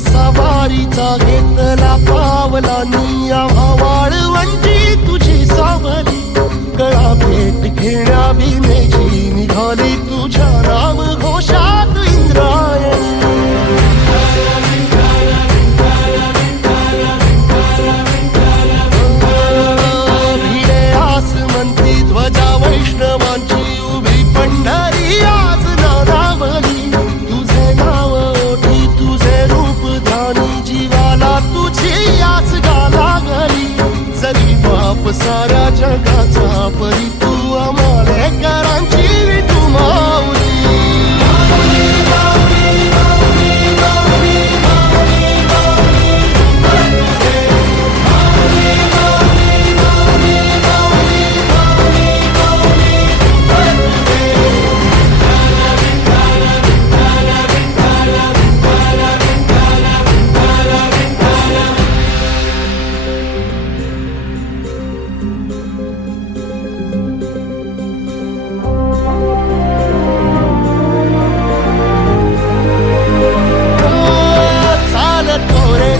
सवारीचा घेतला पावला निया वाळवंटी तुझी सावली गळा भेट घेण्या भीमेची निघाली तुझ्या राम घोषात इंद्रायणी भिडे आसमंती ध्वजा वैष्णवांची उभी पंढरी आज नादावली तुझे नाव ओठी तुझे रूप ध्यानी जीवाला तुझी आस गाला गली जरी बाप साऱ्या जगाचा परी तू आमालेकरांची विठू माऊली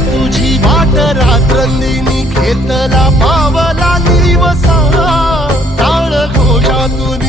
तुझी वाट रात्रंदिनी घेतला पावला निवसा टाळ घोषातून